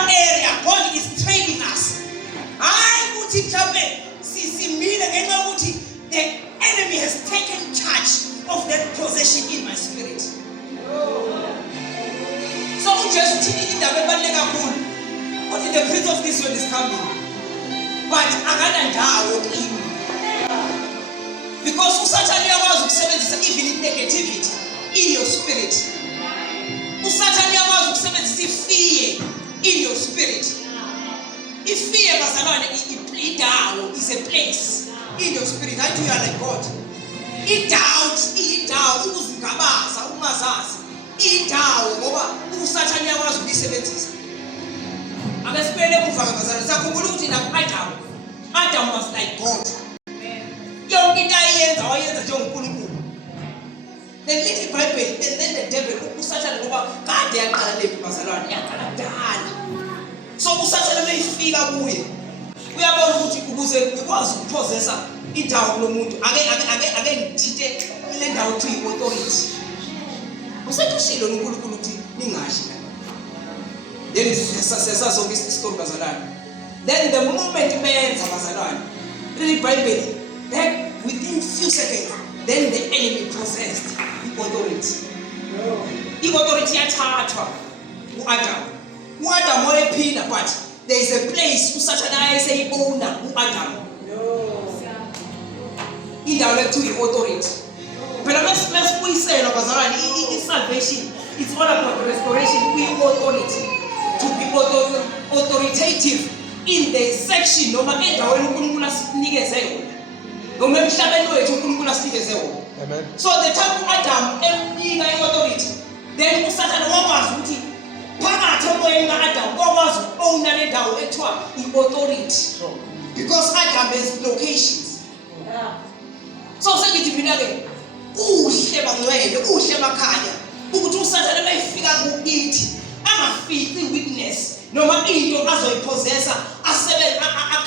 one area God is training us. I would the enemy has taken charge of that possession in my spirit. So just what is the prince of this world is coming? But because Satan was even in negativity in your spirit. Satan was fear in your spirit. If fear is a place in your spirit, I do you are like God. Doubt, Satan was Adam was like God. The little Bible, and then the devil, so Satan may figure we are about to possessor. It out no mood again, let out to authority. Then is the successors of this story. Then the moment man read Bible, then within few seconds, then the enemy possessed the authority. The authority attacked Adam. Adam more pin apart. There is a place who satanize a owner who Adam. Indirect to the authority. But let's say it's salvation. It's all about restoration with authority. To be authoritative in the section no matter when Amen. So the time Adam emptying authority, then Satan was Adam was owner authority. Because Adam has locations. So say it again. Satan may figure out it. I'm a filthy witness. No matter as a possessor, a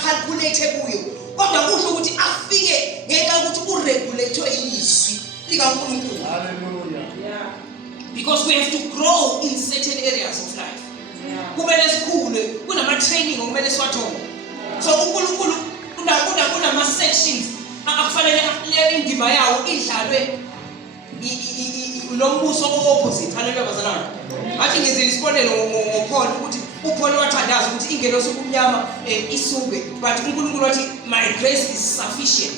calculated will. But I wish I figure regulatory hallelujah. Because we have to grow in certain areas of life. School, training, so sections. Opposite. Hallelujah. I think it's responding Paul but my grace is sufficient.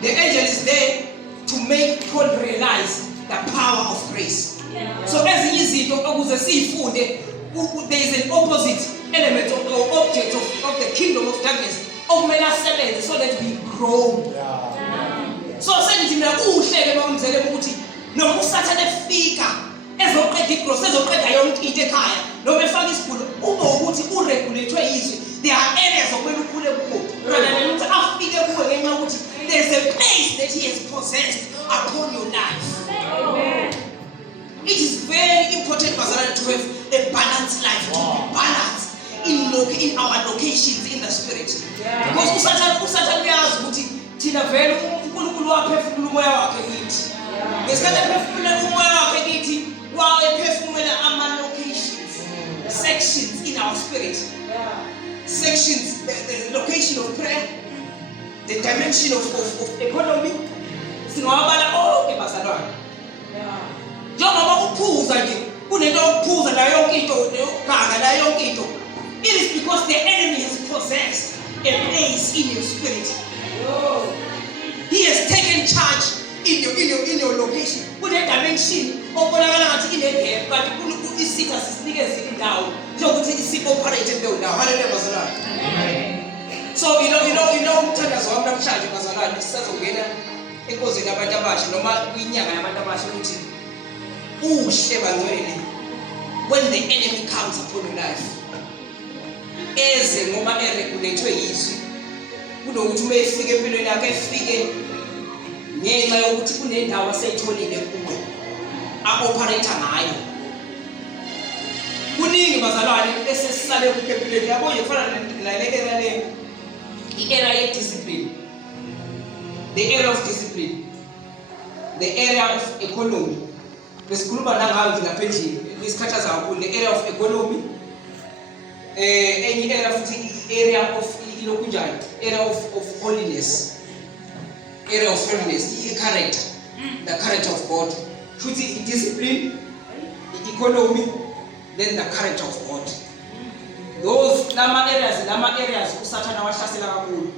The angel is there to make Paul realize the power of grace. So as easy to see food, there is an opposite element or object of the kingdom of darkness of so that we grow. So send no Satan fika ezoqeda process oqeda yonke into ekhaya no befaka isikolo ukuthi uregulate izwi. There are areas okumele ukhule kuwo rather than ukuthi afike kuwe ngenxa ukuthi there's a place that he has possessed upon your life. Amen. It is very important to have a balanced life, to be balanced in our locations in the spirit. Because Satan uyazi ukuthi thina vele uNkulunkulu waphefumula umoya wakhe kithi. Sections in our spirit. Sections, the location of prayer, the dimension of economy. It is because the enemy has possessed a place in your spirit. He has taken charge in your location. Put a dimension of what I in the but this seat as sitting down. So we see operated now. Hallelujah. So you know, tell us how much charge was allowed. This says again, it goes in a batabash, no matter we never have a batabash. When the enemy comes upon your life, as a moment regulator is, you know, to make figure. Ngenxa yokuthi kunendawo aseyitholile kuwe aoperator ngayo. Kuningi bazalwane esesisale kuphepheleni yabo yefana nalekela le area of discipline. The area of discipline. The area of economy. Besikhuluma la ngayo ngaphendle isikhathaza kakhulu the area of economy. Any area area of area of holiness, area of holiness, character, the character of God. Discipline, economy, then the character of God. Those lama areas usathana wahlasela kakhulu.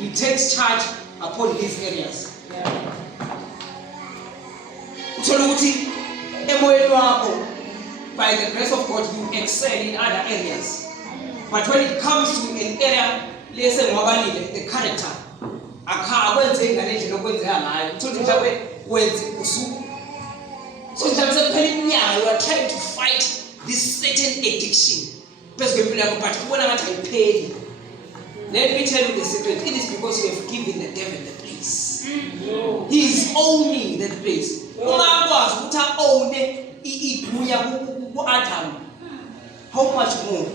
He takes charge upon these areas. Uthola ukuthi emoyeni wakho, by the grace of God, you excel in other areas. But when it comes to an area, let's say the character, akwenze ngalendlela okwenzeka ngayo. Uthola mhlawumbe wenze usuku. So you are trying to fight this certain addiction. But let me tell you the secret. It is because you have given the devil the place. He is owning that place. How much more?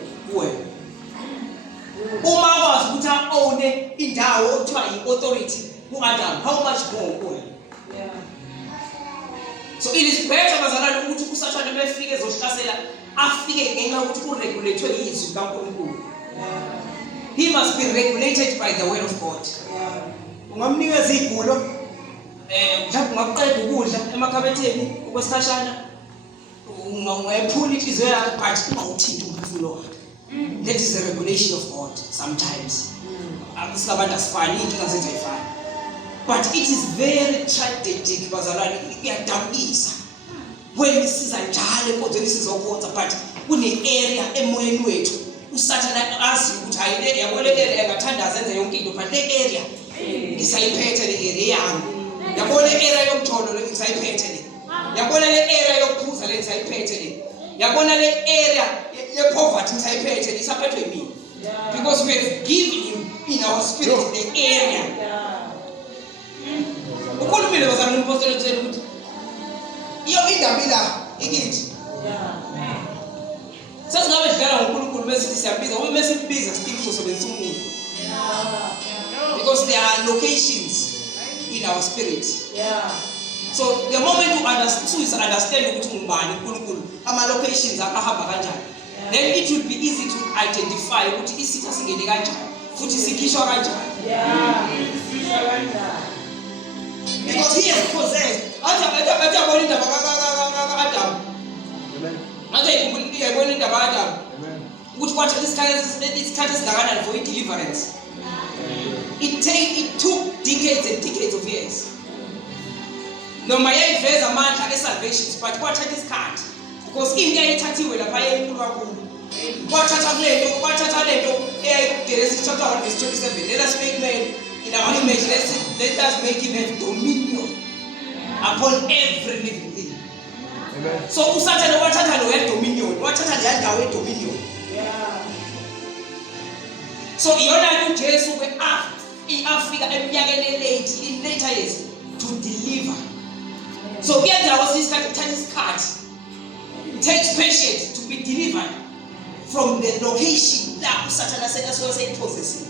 Authority. How much more? So it is better bazalwane ukuthi usathane befike ezohlasela afike ngenxa ukuthi uregulated yizwi kaNkulunkulu. He must be regulated by the word of God. Ungamnikeza igulo mhlawumbe ungaqeda ukudla emakhabetheni okwesikhashana ungayephula inhliziyo yakhe but ungawuthinti umphefumulo wakhe. That is the regulation of God sometimes. Akusabantu asifani inkinga zethu ayifani. But it is very tragic bazalwane kuyadabukisa when siza njalo enkonzweni sizokhonza but kune area emoyeni wethu usathana azi ukuthi hayi le yabona le engathandaza enze yonke into but le area ngisayiphethe le area yami. Yabona le area yomtholo le ngisayiphethe le. Yabona le area yokuphuza le ngisayiphethe le. Yabona le area ye poverty ngisayiphethe le isaphethwe yimi. Because we have given him in our spirit the area. Ukhulumile bazalwane umpostoli uthela ukuthi iyo indaba la ikithi. Sasingabe sidlala ngoNkulunkulu bese siyabiza ngoba bese sibiza still usebenzisa umuntu. Because there are locations in our spirit. So the moment you understand ukuthi ngubani uNkulunkulu, ama locations akahamba kanjani, then it will be easy to identify ukuthi isitha singene kanjani futhi sikhishwa kanjani. Because he is possessed. Adam. Which what this kind is for deliverance. It took decades and decades of years. No my face a man salvation, but what this card? Because in the tati will apply what Genesis chapter 1 verse 27. Let us make man in our image. Let us make him have dominion upon every living thing. Amen. So usatana wathatha lo dominion, wathatha le ndawo dominion. So iyona uJesu iAfrika eminyakeni late in later years to deliver. So here there was this kind of card. It takes patience to be delivered from the location that Satan said that's what say possessing.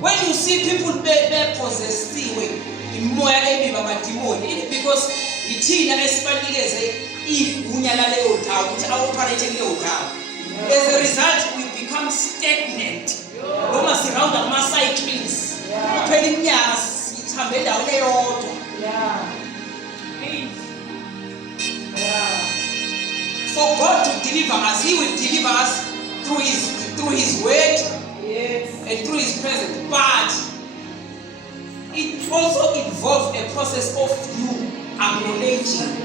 When you see people be possessed in moya ebiba madimoni, it because ithina esibanikeze igunya laleyo ndawo ukuthi awoperate kuleyo ndawo. As a result we become stagnant. Noma surround ama cycles. Kuphela iminyaka sithambe endaweni eyodwa. For God to deliver us, He will deliver us through His word, and through His presence. But it also involves a process of you acknowledgement.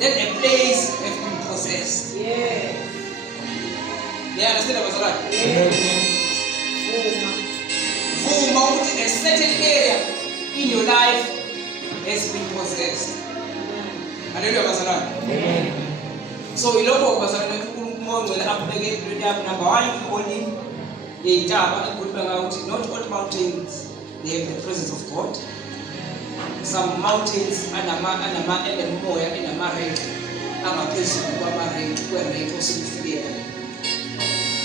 That a place has been possessed. You understand what I'm saying? A certain area in your life has been possessed. Hallelujah. So ilokho bazalwane uMongcwele abheke into yakho number 1 only yeyintaba ekhuluma ukuthi not all mountains they have the presence of God. Some mountains enemoya enamarenke angaphezulu kwamarenke kwerenke osifikelela.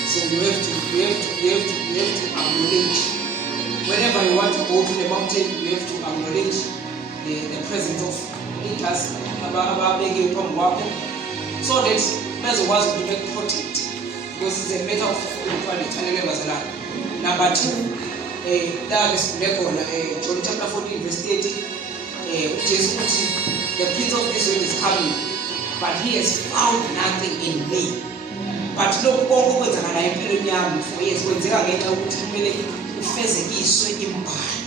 So you have to acknowledge whenever you want to go to the mountain, you have to acknowledge the presence of leaders ababeke phambi kwakho. so that bezokwazi ukuthi be-protect, because it's a matter of equality. Hallelujah, bazalwane. Number 2, la-ke sifunde khona John chapter 14 verse 30, uJesu uthi, the prince of this world is coming, but he has found nothing in me. But lokhu konke okwenzakalayo empilweni yami for years kwenzeka ngenxa yokuthi kumele ufezekiswe imbali.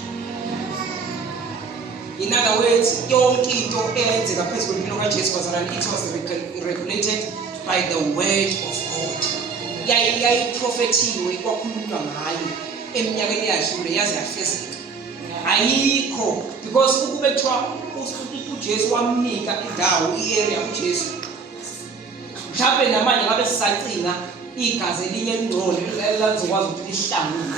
In other words, yonke into eyenzeka phezu kwempilo kaJesu bazalwane, it was regulated by the word of God. Yayiprofethiwe, kwakhulunywa ngayo eminyakeni yadlule yaze yafezeka. Ayikho, because ukube kuthiwa uJesu wamnika indawo, i-area uJesu, mhlawumbe namanje ngabe sisacinga igazi elinye elingcole elizokwazi ukuthi lihlangule,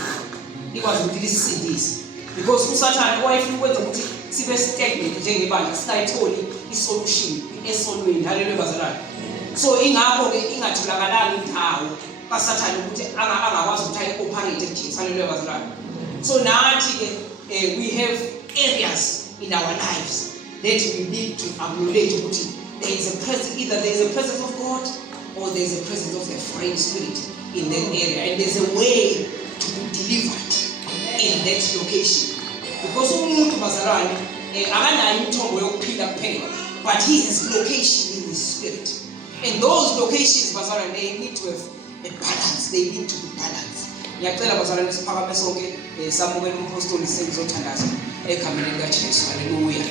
likwazi ukuthi lisindise, because uSathane wayefuna ukwenza ukuthi sibe stagnant njengebandla, singayitholi isolution esonweni. Hallelujah, bazalwane. So ingakho-ke ingatholakalanga indawo kaSathane ukuthi angakwazi ukuthi ayi-operate kuJesu. Hallelujah, bazalwane. So nathi-ke we have areas in our lives that we need to acknowledge ukuthi there is a presence, either there is a presence of God or there is a presence of the foreign spirit in that area, and there's a way to be delivered in that location. Because umuntu bazalwane akanayo imithombo yokuphila kuphela, but he has location in his spirit, and those locations bazalwane, they need to have a balance, they need to be balanced. Ngiyacela bazalwane siphakame sonke samukele umpostoli sengizothandaza egameni likaJesu. Hallelujah.